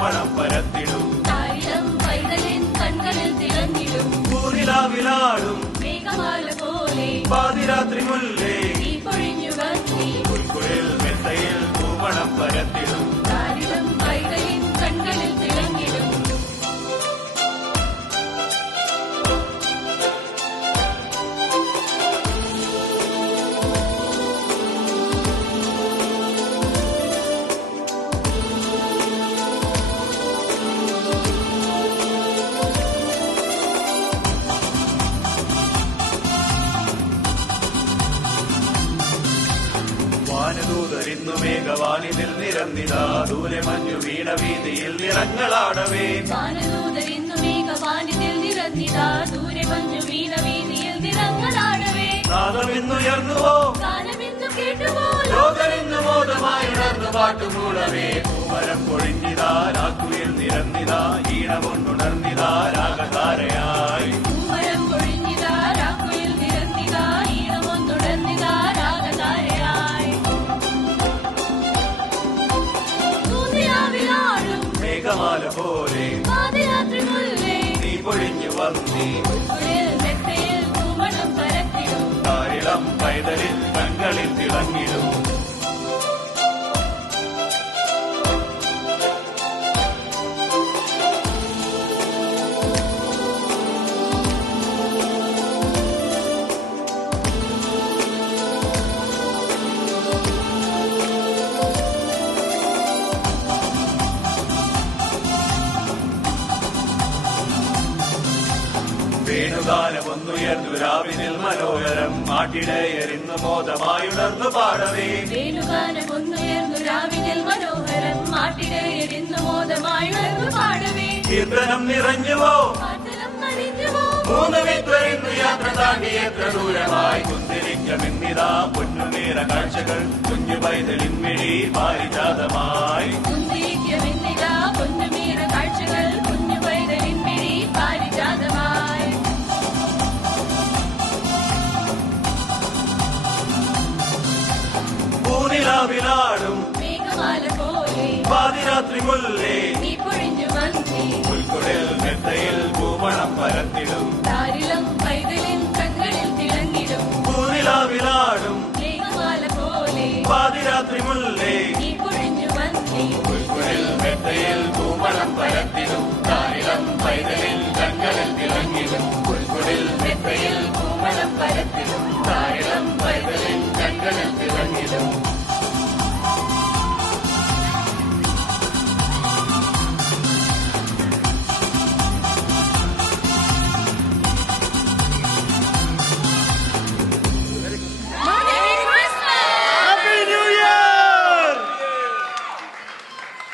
പൂമണം പരത്തിടും താരിളം പൈതലിൻ കൺകളിൽ തിളങ്ങിടും പൂനിലാവിലാടും മേഘമാല പോലെ പാതിരാത്രി മുല്ലേ നീ പൊഴിഞ്ഞു വന്നി പുൽക്കുഴൽ മെത്തയിൽ പൂമണം പരത്തിടും താരിളം പൈതലിൻ കൺകളിൽ തിളങ്ങിടും വാനദൂതരിന്നു മേഘവാനിതിൽ നിരന്നിതാ ദൂരെ മഞ്ഞു വീണ വീതിയിൽ നിറങ്ങളാടവേ വാനദൂതരിന്നു മേഘവാനിതിൽ നിറഞ്ഞിതാ ദൂരെ മഞ്ഞു വീണ വീതിയിൽ നിറങ്ങളാടവേ നാദമിന്നുയർന്നുവോ ഗാനമെന്നു കേട്ടുവോ ലോകരിന്നു മോദമായുണർന്നു പാട്ടുകൂടവേ പൂമരം പൊഴിഞ്ഞിതാ രാക്കുയിൽ നിരന്നിതാ ഈണമൊന്നുണർന്നിതാ രാഗധാരയായി പൂമരം പൊഴിഞ്ഞിതാ രാക്കുയിൽ നിറഞ്ഞിതാ ഈണമൊന്നുണർന്നിതാ രാഗധാരയായി പൂനിലാവിലാടും മേഘമാല പോലെ പാതിരാത്രി മുല്ലേ നീ പൊഴിഞ്ഞു വന്നീ പുൽക്കുഴൽ മെത്തയിൽ പൂമണം പരത്തിടും താരിളം പൈതലിൽ കൺകളിൽ തിളങ്ങിടും വേണുഗാനമൊന്നുയർന്നു രാവിനിൽ മനോഹരം മാട്ടിടയരിന്നു മോദമായുണർന്നു പാടവേ വേണുഗാനമൊന്നുയർന്നു രാവിനിൽ മനോഹരം മാട്ടിടയരിന്നു മോദമായുണർന്നു പാടവേ കീർത്തനം നിറഞ്ഞുവോ പാട്ടലം നലിഞ്ഞുവോ മൂന്ന് വിത്വരിന്നു യാത്ര താണ്ടി എത്ര ദൂരമായി കുന്തിരിക്കമെന്നിതാ പൊന്നുനീറ കാഴ്ചകൾ കുഞ്ഞു പൈതലിൻമിഴി പാരിജാതമായി കുന്തിരിക്കുമെന്നിതാ പൊന്നുമീറ കാഴ്ചകൾ കുഞ്ഞു പൈതലിൻമിഴി പാരിജാതമായി പൂനിലാവിലാടും മേഘമാല പോലെ പാതിരാത്രി മുല്ലേ നീ പൊഴിഞ്ഞു വന്നി പുൽക്കുഴൽ മെത്തയിൽ പൂമണം പരത്തിടും താരിളം പൈതലിൻ കൺകളിൽ തിളങ്ങിടും പൂനിലാവിലാടും മേഘമാല പോലെ പാതിരാത്രി മുല്ലേ നീ പൊഴിഞ്ഞു വന്നി പുൽക്കുഴൽ മെത്തയിൽ പൂമണം പരത്തിടും താരിളം പൈതൽ